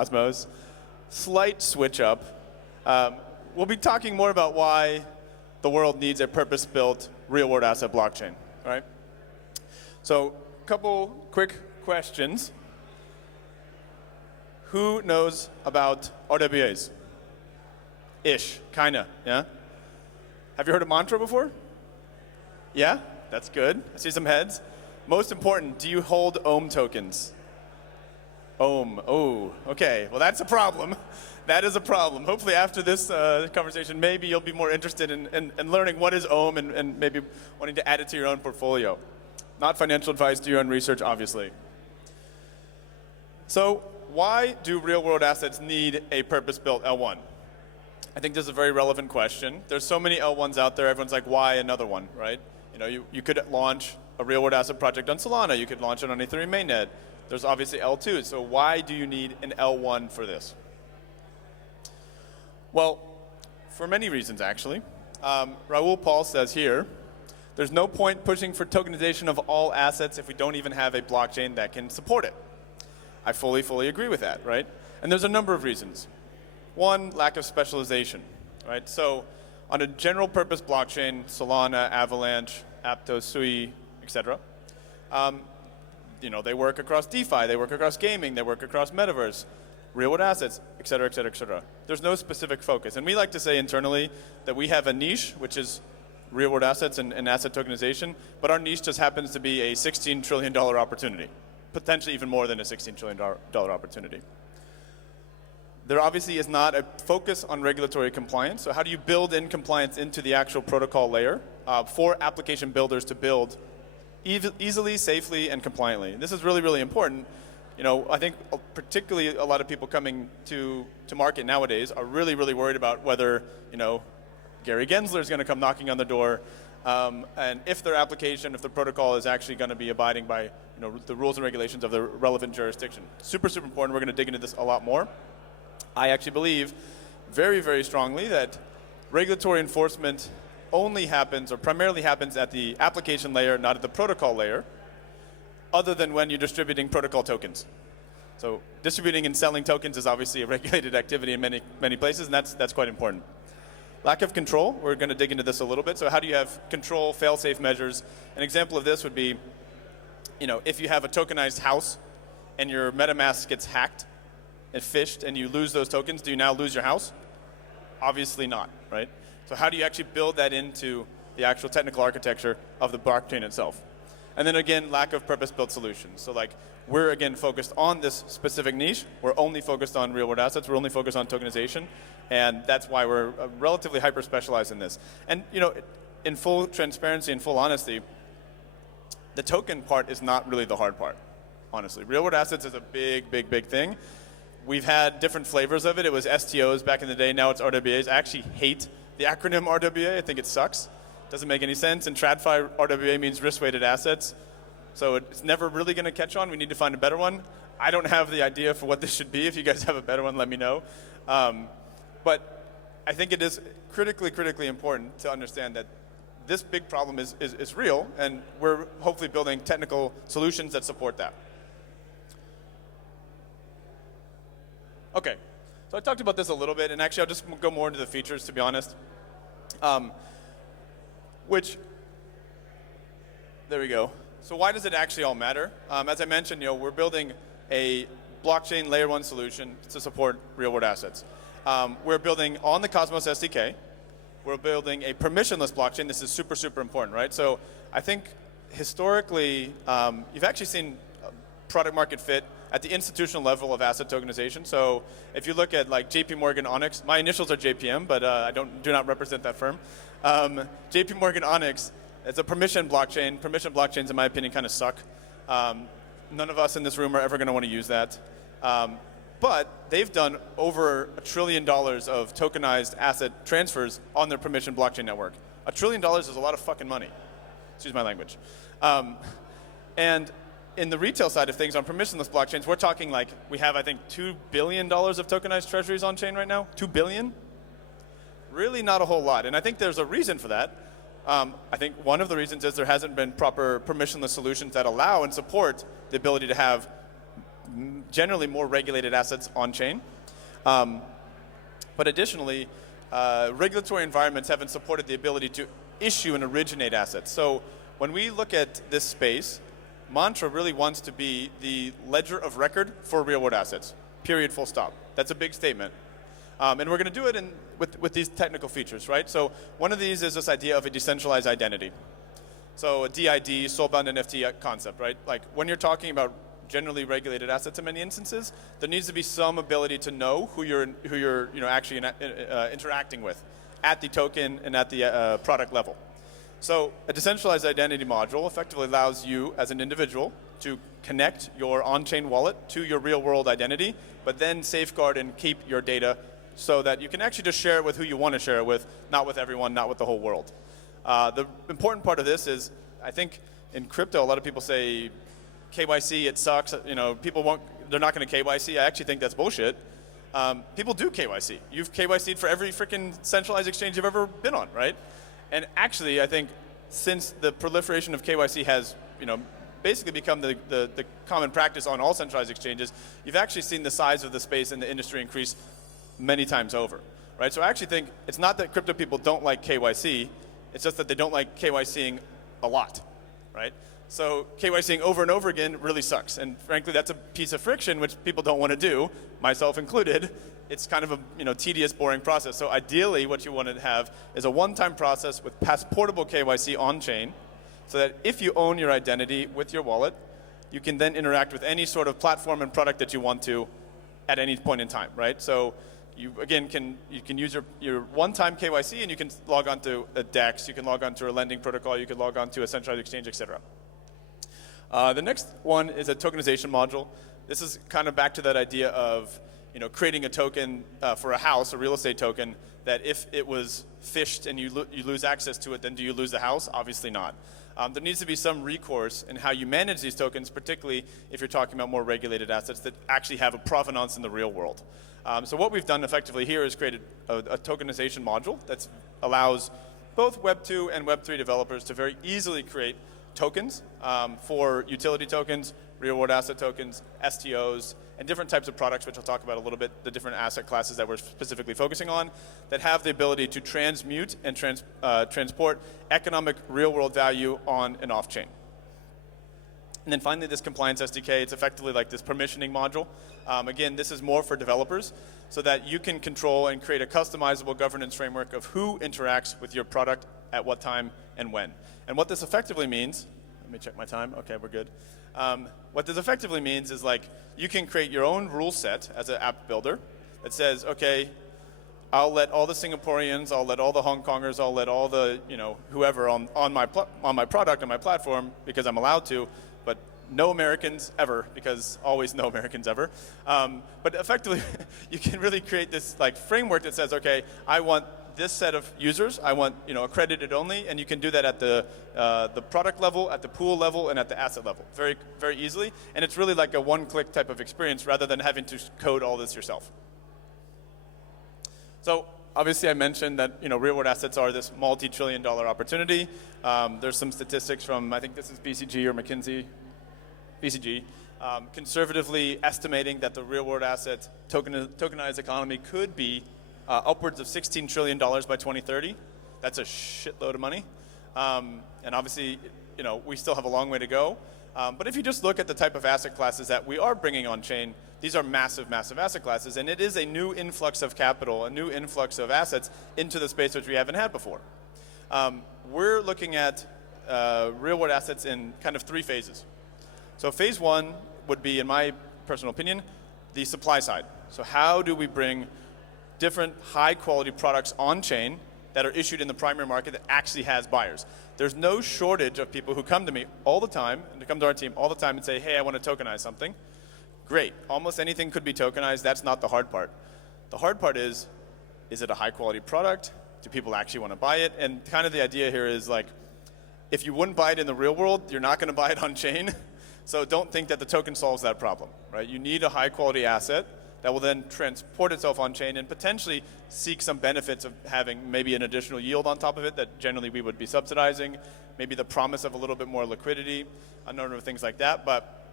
Cosmos. Slight switch up. We'll be talking more about why the world needs a purpose-built real-world asset blockchain, all right? So a couple quick questions. Who knows about RWAs? Ish, kinda, yeah? Have you heard of Mantra before? Yeah, that's good. I see some heads. Most important, do you hold OHM tokens? OHM, oh, okay, well that's a problem. That is a problem. Hopefully after this conversation, maybe you'll be more interested in learning what is OHM and maybe wanting to add it to your own portfolio. Not financial advice, do your own research, obviously. So why do real-world assets need a purpose-built L1? I think this is a very relevant question. There's so many L1s out there, everyone's like, why another one, right? You know, you could launch a real-world asset project on Solana, you could launch it on Ethereum mainnet. There's obviously L2s, so why do you need an L1 for this? Well, for many reasons, actually. Raoul Paul says here, there's no point pushing for tokenization of all assets if we don't even have a blockchain that can support it. I fully agree with that, right? And there's a number of reasons. One, lack of specialization, right? So on a general purpose blockchain, Solana, Avalanche, Aptos, Sui, etc., you know, they work across DeFi, they work across gaming, they work across metaverse, real-world assets, et cetera, et cetera, et cetera. There's no specific focus. And we like to say internally that we have a niche, which is real-world assets and asset tokenization, but our niche just happens to be a $16 trillion opportunity, potentially even more than a $16 trillion opportunity. There obviously is not a focus on regulatory compliance, so how do you build in compliance into the actual protocol layer for application builders to build easily, safely, and compliantly? This is really important. You know, I think particularly a lot of people coming to market nowadays are really worried about whether, you know, Gary Gensler is going to come knocking on the door, and if their application, if the protocol is actually going to be abiding by, you know, the rules and regulations of the relevant jurisdiction. Super important. We're going to dig into this a lot more. I actually believe very strongly that regulatory enforcement only happens or primarily happens at the application layer, not at the protocol layer, other than when you're distributing protocol tokens. So distributing and selling tokens is obviously a regulated activity in many places, and that's quite important. Lack of control, we're going to dig into this a little bit. So how do you have control, fail-safe measures? An example of this would be, you know, if you have a tokenized house and your MetaMask gets hacked and phished and you lose those tokens, do you now lose your house? Obviously not, right? So how do you actually build that into the actual technical architecture of the blockchain itself? And then again, lack of purpose-built solutions. So like, we're again focused on this specific niche. We're only focused on real-world assets. We're only focused on tokenization. And that's why we're relatively hyper-specialized in this. And you know, in full transparency and full honesty, the token part is not really the hard part, honestly. Real-world assets is a big thing. We've had different flavors of it. It was STOs back in the day. Now it's RWAs. I actually hate the acronym RWA. I think it sucks. Doesn't make any sense. And TradFi RWA means risk-weighted assets. So it's never really going to catch on. We need to find a better one. I don't have the idea for what this should be. If you guys have a better one, let me know. But I think it is critically important to understand that this big problem is real, and we're hopefully building technical solutions that support that. Okay, so I talked about this a little bit, and actually I'll just go more into the features, to be honest. There we go. So why does it actually all matter? As I mentioned, you know, we're building a blockchain layer 1 solution to support real-world assets. We're building on the Cosmos SDK. We're building a permissionless blockchain. This is super important, right? So I think historically, you've actually seen product market fit at the institutional level of asset tokenization. So if you look at like JP Morgan Onyx, my initials are JPM, but I do not represent that firm. JP Morgan Onyx, it's a permission blockchain. Permission blockchains, in my opinion, kind of suck. None of us in this room are ever going to want to use that. But they've done over $1 trillion of tokenized asset transfers on their permission blockchain network. $1 trillion is a lot of fucking money. Excuse my language. And in the retail side of things, on permissionless blockchains, we're talking like, we have, I think, $2 billion of tokenized treasuries on chain right now. 2 billion? Really not a whole lot. And I think there's a reason for that. I think one of the reasons is there hasn't been proper permissionless solutions that allow and support the ability to have generally more regulated assets on-chain. But additionally, regulatory environments haven't supported the ability to issue and originate assets. So when we look at this space, Mantra really wants to be the ledger of record for real-world assets, period, full stop. That's a big statement. And we're going to do it with these technical features, right? So one of these is this idea of a decentralized identity. So a DID, soul-bound NFT concept, right? Like when you're talking about generally regulated assets in many instances, there needs to be some ability to know who you're actually interacting with at the token and at the product level. So a decentralized identity module effectively allows you as an individual to connect your on-chain wallet to your real-world identity, but then safeguard and keep your data so that you can actually just share it with who you want to share it with, not with everyone, not with the whole world. The important part of this is, I think in crypto, a lot of people say, KYC, it sucks. They're not going to KYC. I actually think that's bullshit. People do KYC. You've KYC'd for every freaking centralized exchange you've ever been on, right? And actually, I think since the proliferation of KYC has, basically become the common practice on all centralized exchanges, you've actually seen the size of the space in the industry increase many times over, right? So I actually think it's not that crypto people don't like KYC, it's just that they don't like KYCing a lot, right? So KYCing over and over again really sucks. And frankly, that's a piece of friction which people don't want to do, myself included. It's kind of a tedious, boring process. So ideally, what you want to have is a one-time process with passportable KYC on-chain, so that if you own your identity with your wallet, you can then interact with any sort of platform and product that you want to at any point in time, right? So you, again, can use your one-time KYC, and you can log on to a DEX, you can log on to a lending protocol, you can log on to a centralized exchange, et cetera. The next one is a tokenization module. This is kind of back to that idea of creating a token for a house, a real estate token, that if it was phished and you lose access to it, then do you lose the house? Obviously not. There needs to be some recourse in how you manage these tokens, particularly if you're talking about more regulated assets that actually have a provenance in the real world. So what we've done effectively here is created a tokenization module that allows both Web 2 and Web 3 developers to very easily create tokens for utility tokens, real-world asset tokens, STOs, and different types of products, which I'll talk about a little bit, the different asset classes that we're specifically focusing on, that have the ability to transmute and transport economic real-world value on and off-chain. And then finally, this compliance SDK, it's effectively like this permissioning module. Again, this is more for developers, so that you can control and create a customizable governance framework of who interacts with your product at what time and when. And what this effectively means, let me check my time, okay, we're good. What this effectively means is like you can create your own rule set as an app builder that says, okay, I'll let all the Singaporeans, I'll let all the Hong Kongers, I'll let all the whoever on my product, on my platform, because I'm allowed to, but no Americans ever, because always no Americans ever. But effectively, you can really create this like framework that says, okay, I want this set of users, I want accredited only, and you can do that at the product level, at the pool level, and at the asset level, very, very easily. And it's really like a one-click type of experience rather than having to code all this yourself. So obviously, I mentioned that real-world assets are this multi-trillion-dollar opportunity. There's some statistics from, I think this is BCG or McKinsey, BCG, conservatively estimating that the real-world asset tokenized economy could be upwards of $16 trillion by 2030. That's a shitload of money. And obviously, we still have a long way to go. But if you just look at the type of asset classes that we are bringing on chain, these are massive, massive asset classes. And it is a new influx of capital, a new influx of assets into the space which we haven't had before. We're looking at real-world assets in kind of three phases. So phase one would be, in my personal opinion, the supply side. So how do we bring different high-quality products on-chain that are issued in the primary market that actually has buyers? There's no shortage of people who come to me all the time, and to come to our team all the time and say, hey, I want to tokenize something. Great. Almost anything could be tokenized. That's not the hard part. The hard part is it a high-quality product? Do people actually want to buy it? And kind of the idea here is like, if you wouldn't buy it in the real world, you're not going to buy it on-chain. So don't think that the token solves that problem, right? You need a high-quality asset that will then transport itself on-chain and potentially seek some benefits of having maybe an additional yield on top of it that generally we would be subsidizing, maybe the promise of a little bit more liquidity, a number of things like that. But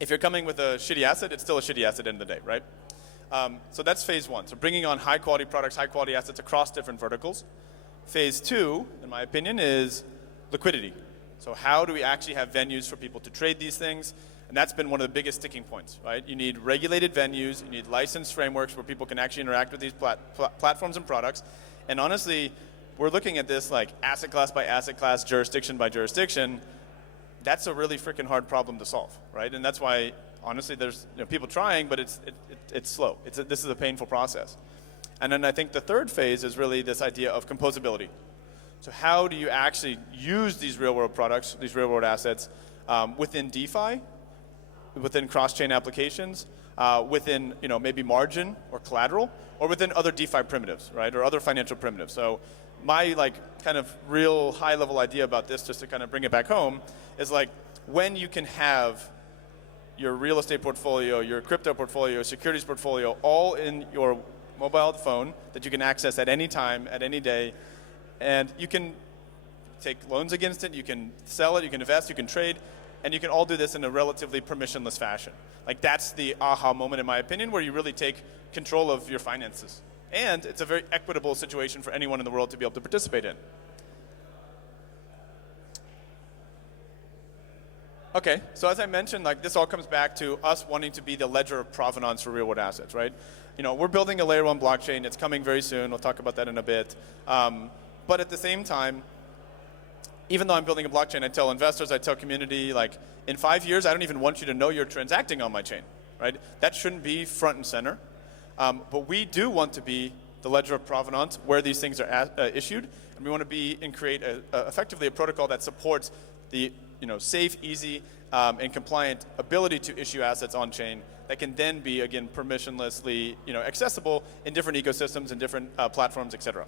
If you're coming with a shitty asset, it's still a shitty asset at the end of the day, right? So that's phase one. So bringing on high quality products, high quality assets across different verticals. Phase two, in my opinion, is liquidity. So how do we actually have venues for people to trade these things? And that's been one of the biggest sticking points, right? You need regulated venues, you need licensed frameworks where people can actually interact with these platforms and products. And honestly, we're looking at this like asset class by asset class, jurisdiction by jurisdiction. That's a really freaking hard problem to solve, right? And that's why, honestly, there's people trying, but it's slow. This is a painful process. And then I think the third phase is really this idea of composability. So how do you actually use these real-world products, these real-world assets, within DeFi, within cross-chain applications, within maybe margin or collateral, or within other DeFi primitives, right, or other financial primitives. So my kind of real high-level idea about this, just to kind of bring it back home, is when you can have your real estate portfolio, your crypto portfolio, securities portfolio, all in your mobile phone that you can access at any time, at any day, and you can take loans against it, you can sell it, you can invest, you can trade, and you can all do this in a relatively permissionless fashion. That's the aha moment, in my opinion, where you really take control of your finances. And it's a very equitable situation for anyone in the world to be able to participate in. Okay, so as I mentioned, this all comes back to us wanting to be the ledger of provenance for real-world assets, right? We're building a layer 1 blockchain. It's coming very soon. We'll talk about that in a bit. But at the same time, even though I'm building a blockchain, I tell investors, I tell community, in 5 years, I don't even want you to know you're transacting on my chain, right? That shouldn't be front and center. But we do want to be the ledger of provenance where these things are issued, and we want to be and create effectively a protocol that supports the safe, easy, and compliant ability to issue assets on chain that can then be, again, permissionlessly accessible in different ecosystems and different platforms, et cetera.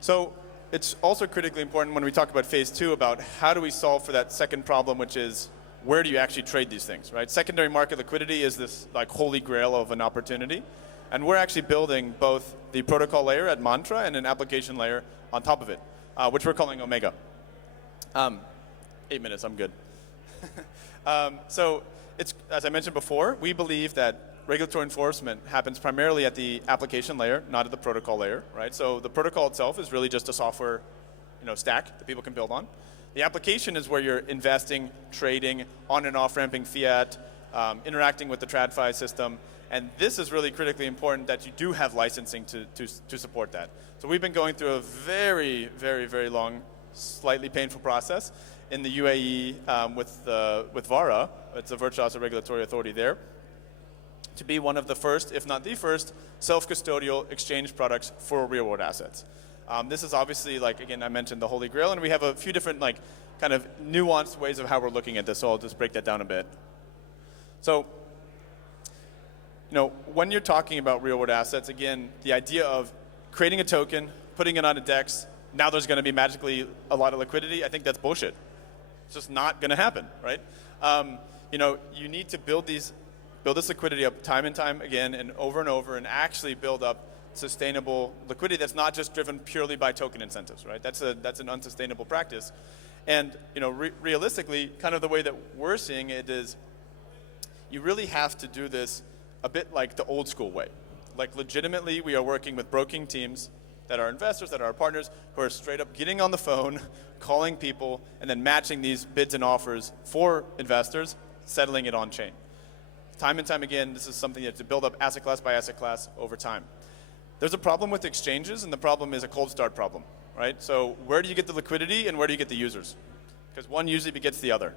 So it's also critically important when we talk about phase 2 about how do we solve for that second problem, which is where do you actually trade these things, right? Secondary market liquidity is this holy grail of an opportunity. And we're actually building both the protocol layer at Mantra and an application layer on top of it, which we're calling Omega. 8 minutes, I'm good. So it's, as I mentioned before, we believe that regulatory enforcement happens primarily at the application layer, not at the protocol layer, right? So the protocol itself is really just a software stack that people can build on. The application is where you're investing, trading, on and off ramping fiat, interacting with the TradFi system. And this is really critically important that you do have licensing to support that. So we've been going through a very, very, very long, slightly painful process in the UAE with VARA. It's a virtual asset regulatory authority there, to be one of the first, if not the first, self-custodial exchange products for real-world assets. This is obviously, again, I mentioned the Holy Grail, and we have a few different, kind of nuanced ways of how we're looking at this, so I'll just break that down a bit. So, when you're talking about real-world assets, again, the idea of creating a token, putting it on a DEX, now there's going to be magically a lot of liquidity, I think that's bullshit. It's just not going to happen, right? You need to build this liquidity up time and time again and over, and actually build up sustainable liquidity that's not just driven purely by token incentives, right? That's an unsustainable practice. And realistically, kind of the way that we're seeing it is you really have to do this a bit like the old school way. Legitimately, we are working with broking teams that are investors, that are our partners, who are straight up getting on the phone, calling people, and then matching these bids and offers for investors, settling it on chain. Time and time again, this is something you have to build up asset class by asset class over time. There's a problem with exchanges, and the problem is a cold start problem, right? So where do you get the liquidity and where do you get the users? Because one usually begets the other.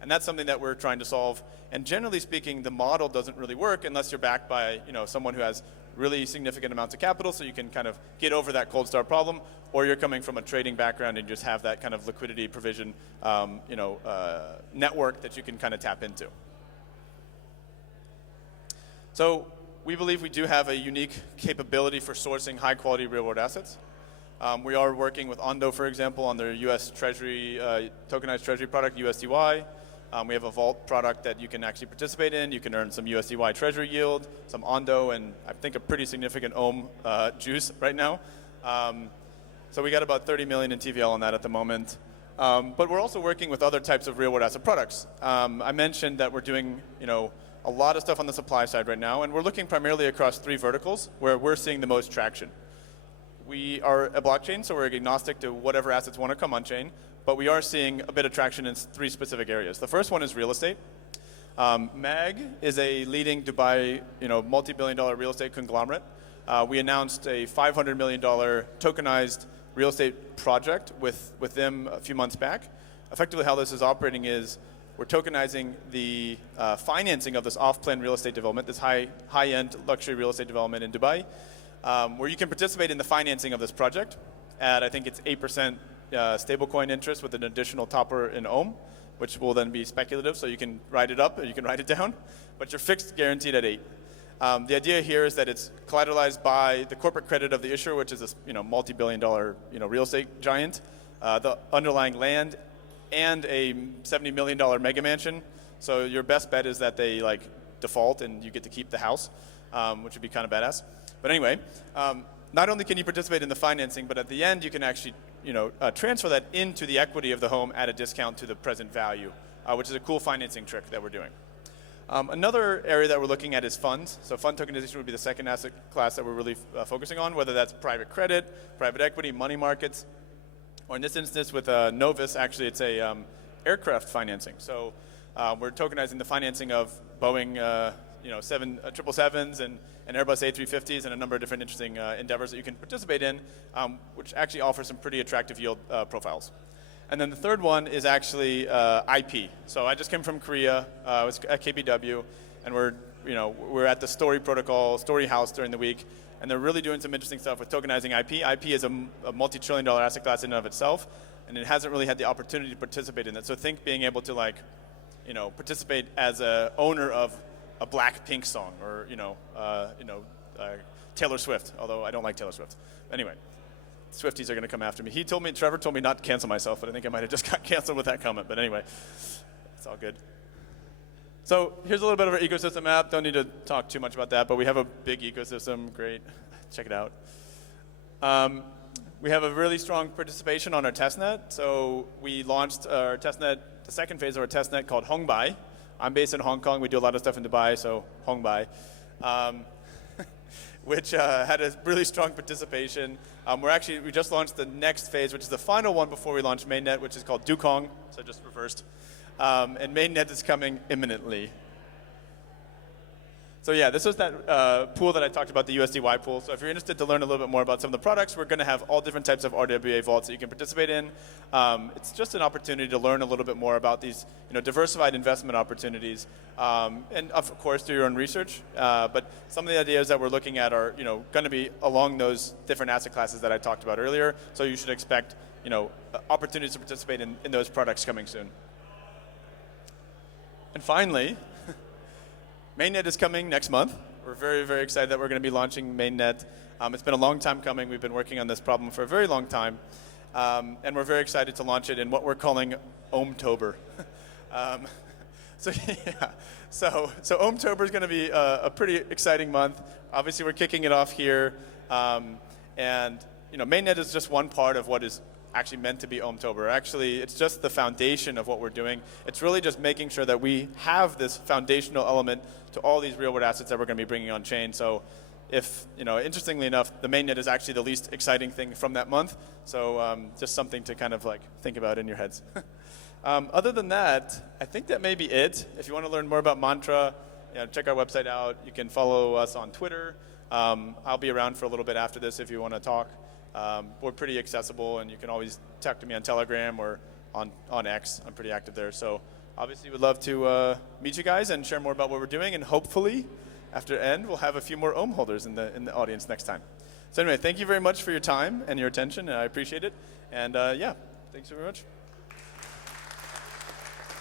And that's something that we're trying to solve. And generally speaking, the model doesn't really work unless you're backed by someone who has really significant amounts of capital, so you can kind of get over that cold start problem, or you're coming from a trading background and just have that kind of liquidity provision network that you can kind of tap into. So we believe we do have a unique capability for sourcing high-quality real-world assets. We are working with Ondo, for example, on their U.S. Treasury, tokenized Treasury product, USDY. We have a Vault product that you can actually participate in. You can earn some USDY Treasury yield, some Ondo, and I think a pretty significant Ohm juice right now. So we got about 30 million in TVL on that at the moment. But we're also working with other types of real-world asset products. I mentioned that we're doing, a lot of stuff on the supply side right now, and we're looking primarily across 3 verticals where we're seeing the most traction. We are a blockchain, so we're agnostic to whatever assets want to come on chain, but we are seeing a bit of traction in 3 specific areas. The first one is real estate. MAG is a leading Dubai, multi-billion-dollar real estate conglomerate. We announced a $500 million tokenized real estate project with them a few months back. Effectively, how this is operating is we're tokenizing the financing of this off-plan real estate development, this high-end luxury real estate development in Dubai, where you can participate in the financing of this project at, I think it's 8% stablecoin interest with an additional topper in Ohm, which will then be speculative, so you can write it up or you can write it down, but you're fixed guaranteed at 8. The idea here is that it's collateralized by the corporate credit of the issuer, which is this multi-billion-dollar real estate giant, the underlying land, and a $70 million mega mansion. So your best bet is that they default and you get to keep the house, which would be kind of badass. But anyway, not only can you participate in the financing, but at the end you can actually transfer that into the equity of the home at a discount to the present value, which is a cool financing trick that we're doing. Another area that we're looking at is funds. So fund tokenization would be the second asset class that we're really focusing on, whether that's private credit, private equity, money markets, or in this instance with Novus, actually it's a aircraft financing. So we're tokenizing the financing of Boeing 777s and Airbus A350s and a number of different interesting endeavors that you can participate in, which actually offer some pretty attractive yield profiles. And then the third one is actually IP. So I just came from Korea. I was at KBW, and we're at the Story Protocol, Story House during the week, and they're really doing some interesting stuff with tokenizing IP. IP is a multi-trillion-dollar asset class in and of itself, and it hasn't really had the opportunity to participate in that. So think being able to participate as a owner of a Blackpink song or Taylor Swift, although I don't like Taylor Swift. Anyway. Swifties are going to come after me. Trevor told me not to cancel myself, but I think I might have just got canceled with that comment. But anyway, it's all good. So here's a little bit of our ecosystem map. Don't need to talk too much about that, but we have a big ecosystem. Great. Check it out. We have a really strong participation on our testnet. So we launched our testnet, the second phase of our testnet called Hongbai. I'm based in Hong Kong. We do a lot of stuff in Dubai, so Hongbai. Which had a really strong participation. We just launched the next phase, which is the final one before we launch mainnet, which is called Dukong, so just reversed. And mainnet is coming imminently. So yeah, this was that pool that I talked about, the USDY pool. So if you're interested to learn a little bit more about some of the products, we're going to have all different types of RWA vaults that you can participate in. It's just an opportunity to learn a little bit more about these diversified investment opportunities. And of course, do your own research. But some of the ideas that we're looking at are going to be along those different asset classes that I talked about earlier. So you should expect opportunities to participate in those products coming soon. And finally, mainnet is coming next month. We're very, very excited that we're going to be launching mainnet. It's been a long time coming. We've been working on this problem for a very long time. And we're very excited to launch it in what we're calling Ohmtober. So Ohmtober is going to be a pretty exciting month. Obviously, we're kicking it off here. And mainnet is just one part of what is actually meant to be Ohmtober. Actually, it's just the foundation of what we're doing. It's really just making sure that we have this foundational element to all these real-world assets that we're going to be bringing on chain. So if, interestingly enough, the mainnet is actually the least exciting thing from that month. So just something to kind of think about in your heads. Other than that, I think that may be it. If you want to learn more about Mantra, check our website out. You can follow us on Twitter. I'll be around for a little bit after this if you want to talk. We're pretty accessible, and you can always talk to me on Telegram or on X. I'm pretty active there. So obviously would love to meet you guys and share more about what we're doing, and hopefully after end we'll have a few more Ohm holders in the audience next time. So anyway, thank you very much for your time and your attention, and I appreciate it. And yeah, thanks very much.